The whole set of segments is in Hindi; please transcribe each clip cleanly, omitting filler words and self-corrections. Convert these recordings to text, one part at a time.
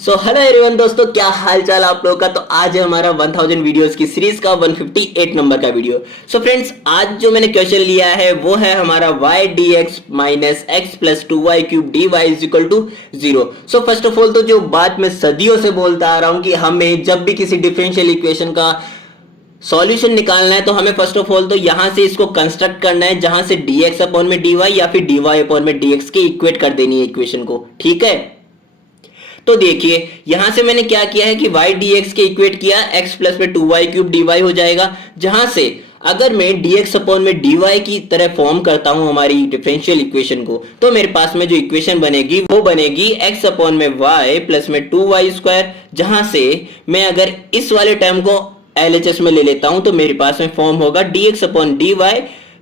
सो हेलो एवरीवन दोस्तों, क्या हाल चाल आप लोगों का। तो आज है हमारा 1000 वीडियोस की सीरीज का 158 नंबर का वीडियो। सो फ्रेंड्स, आज जो मैंने क्वेश्चन लिया है वो है हमारा y dx minus x plus 2y cube dy is equal to 0। So first of all तो जो बात मैं सदियों से बोलता आ रहा हूं कि हमें जब भी किसी डिफरेंशियल इक्वेशन का सॉल्यूशन निकालना है तो हमें फर्स्ट ऑफ ऑल तो यहां से इसको कंस्ट्रक्ट करना है, जहां से dx अपॉन में dy या फिर dy अपॉन में dx के इक्वेट कर देनी है इक्वेशन को। ठीक है, तो देखिए यहां से मैंने क्या किया है कि y dx के इक्वेट किया, x प्लस में 2y क्यूब dy हो जाएगा। जहां से अगर मैं dx अपॉन में dy की तरह फॉर्म करता हूं हमारी डिफरेंशियल इक्वेशन को, तो मेरे पास में जो इक्वेशन बनेगी वो बनेगी x अपॉन में y प्लस में 2y स्क्वायर। जहां से मैं अगर इस वाले टर्म को LHS में ले लेता हूं तो मेरे पास में फॉर्म होगा dx upon dy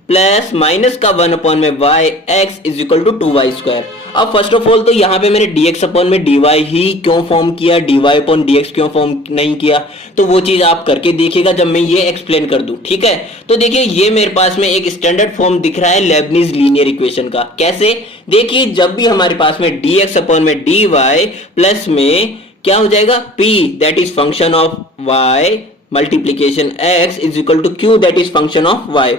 plus minus का 1 अपॉन में y x is equal to 2y square. अब फर्स्ट ऑफ ऑल तो यहाँ पे मैंने dx अपॉन में dy ही क्यों फॉर्म किया, dy अपॉन dx क्यों फॉर्म नहीं किया, तो वो चीज आप करके देखिएगा जब मैं ये एक्सप्लेन कर दूं। ठीक है, तो देखिए ये मेरे पास में एक स्टैंडर्ड फॉर्म दिख रहा है लेबनीज लीनियर इक्वेशन का। कैसे, देखिए जब भी हमारे पास में dx अपॉन में dy प्लस में क्या हो जाएगा p that is function of y multiplication x is equal to q that is function of y।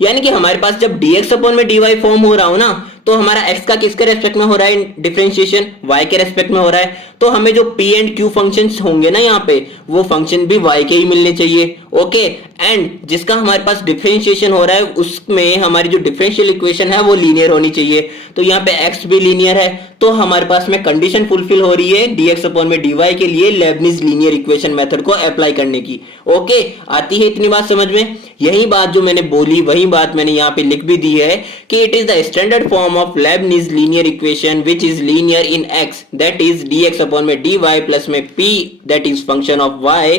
यानी कि हमारे पास जब dx अपॉन में dy फॉर्म हो रहा हो ना, तो हमारा x का किसके रेस्पेक्ट में हो रहा है डिफरेंशिएशन, y के रेस्पेक्ट में हो रहा है। तो हमें जो p एंड q फंक्शंस होंगे ना यहाँ पे, वो फंक्शन भी y के ही मिलने चाहिए। ओके, एंड जिसका हमारे पास डिफरेंशिएशन हो रहा है उसमें हमारी जो डिफरेंशियल इक्वेशन है वो लीनियर होनी चाहिए। तो यहाँ पे x भी लीनियर है, तो हमारे पास में कंडीशन फुलफिल हो रही है dx अपॉन में dy के लिए लेबनीज लीनियर इक्वेशन मेथड को अप्लाई करने की। ओके, आती है इतनी बात समझ में। यही बात जो मैंने बोली वही बात मैंने यहाँ पे लिख भी दी है कि it is the standard form of Leibniz linear equation which is linear in x that is dx upon में dy प्लस में p that is function of y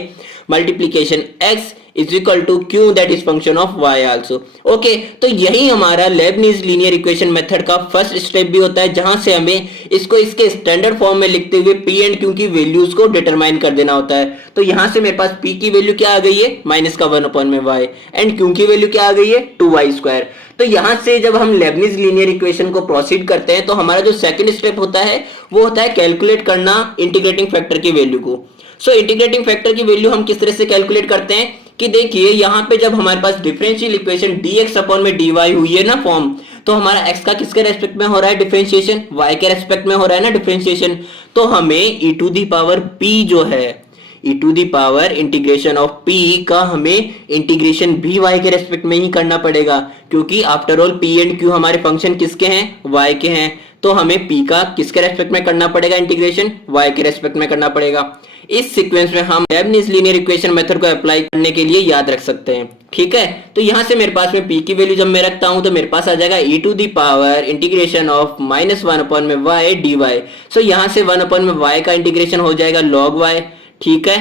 multiplication x is equal to q that is function of y also. Okay, तो यही हमारा लेबनीज लीनियर इक्वेशन मेथड का फर्स्ट स्टेप भी होता है, जहां से हमें इसको इसके स्टैंडर्ड फॉर्म में लिखते हुए p एंड q की वैल्यूज को डिटरमाइन कर देना होता है। तो यहां से मेरे पास p की वैल्यू क्या आ गई है, माइनस का 1 अपॉन में y, एंड q की वैल्यू क्या आ गई है, 2y स्क्वायर। तो यहां से जब हम लेबनीज लीनियर इक्वेशन को प्रोसीड करते हैं तो हमारा जो सेकंड स्टेप होता है वो होता है कैलकुलेट करना इंटीग्रेटिंग फैक्टर की वैल्यू को। सो इंटीग्रेटिंग फैक्टर की वैल्यू हम किस तरह से कैलकुलेट करते हैं कि देखिए यहाँ पे जब हमारे पास डिफरेंशियल इक्वेशन dx अपॉन में dy हुई है ना फॉर्म, तो हमारा x का किसके रेस्पेक्ट में हो रहा है डिफरेंशिएशन, y के रेस्पेक्ट में हो रहा है ना डिफरेंशिएशन। तो हमें e to the power p जो है, e to the power integration of p का हमें इंटीग्रेशन भी y के रेस्पेक्ट में ही करना पड़ेगा, क्योंकि after all p and q हमारे फंक्शन किसके हैं, y के हैं। तो हमें p का किसके रेस्पेक्ट में करना पड़ेगा इंटीग्रेशन, y के रेस्पेक्ट में करना पड़ेगा। इस सीक्वेंस में हम लेबनीज लीनियर इक्वेशन मेथड को अप्लाई करने के लिए याद रख सकते हैं। ठीक है, तो यहां से मेरे पास में p की वैल्यू जब मैं रखता हूं तो मेरे पास आ जाएगा e to the power integration of minus 1 upon में y dy। सो यहां से 1 अपॉन में y का इंटीग्रेशन हो जाएगा log y। ठीक है,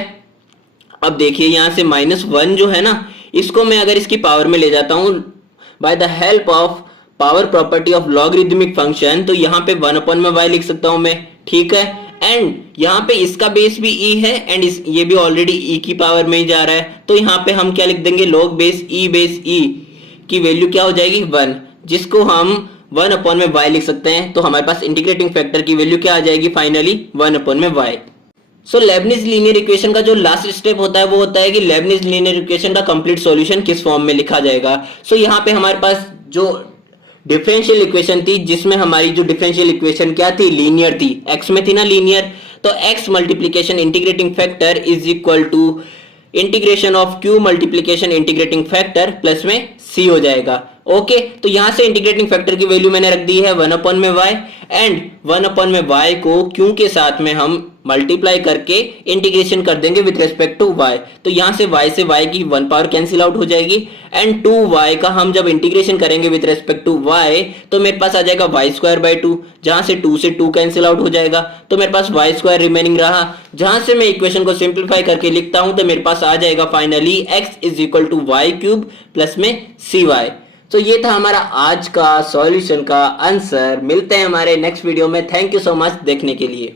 अब देखिए यहां से -1 जो है ना, इसको मैं अगर इसकी पावर में ले जाता हूं by the help of power property of logarithmic function, तो यहाँ पे 1 अपॉन में y लिख सकता हूं मैं। ठीक है, एंड यहाँ पे इसका बेस भी e है एंड ये भी ऑलरेडी e की पावर में ही जा रहा है, तो यहाँ पे हम क्या लिख देंगे, log बेस e की वैल्यू क्या हो जाएगी 1, जिसको हम 1 अपॉन में y लिख सकते हैं। तो हमारे पास इंटीग्रेटिंग फैक्टर की वैल्यू क्या आ जाएगी फाइनली 1 अपॉन में y। सो लेबनीज लीनियर इक्वेशन का जो लास्ट स्टेप होता है वो होता है कि लेबनीज लीनियर इक्वेशन का कंप्लीट सॉल्यूशन किस फॉर्म में लिखा जाएगा। सो यहाँ पे हमारे पास जो डिफरेंशियल इक्वेशन थी, जिसमें हमारी जो डिफरेंशियल इक्वेशन क्या थी, लीनियर थी, x में थी ना लीनियर, तो x multiplication integrating factor is equal to integration of q multiplication integrating factor plus में c हो जाएगा। ओके, तो यहां से इंटीग्रेटिंग फैक्टर की वैल्यू मैंने रख दी है 1 अपॉन में y, एंड 1 अपॉन में y को q के साथ में हम मल्टीप्लाई करके इंटीग्रेशन कर देंगे विद रिस्पेक्ट टू y। तो यहां से y की 1 पावर कैंसिल आउट हो जाएगी, एंड 2y का हम जब इंटीग्रेशन करेंगे विद रिस्पेक्ट टू y तो मेरे पास आ जाएगा y स्क्वायर बाई 2, जहां से 2 से 2 कैंसिल आउट हो जाएगा, तो मेरे पास y स्क्वायर रिमेनिंग रहा। जहां से मैं इक्वेशन को सिंप्लीफाई करके लिखता हूं तो मेरे पास आ जाएगा finally x is equal to y cube plus में cy। तो ये था हमारा आज का सॉल्यूशन का आंसर। मिलते हैं हमारे नेक्स्ट वीडियो में। थैंक यू सो मच देखने के लिए।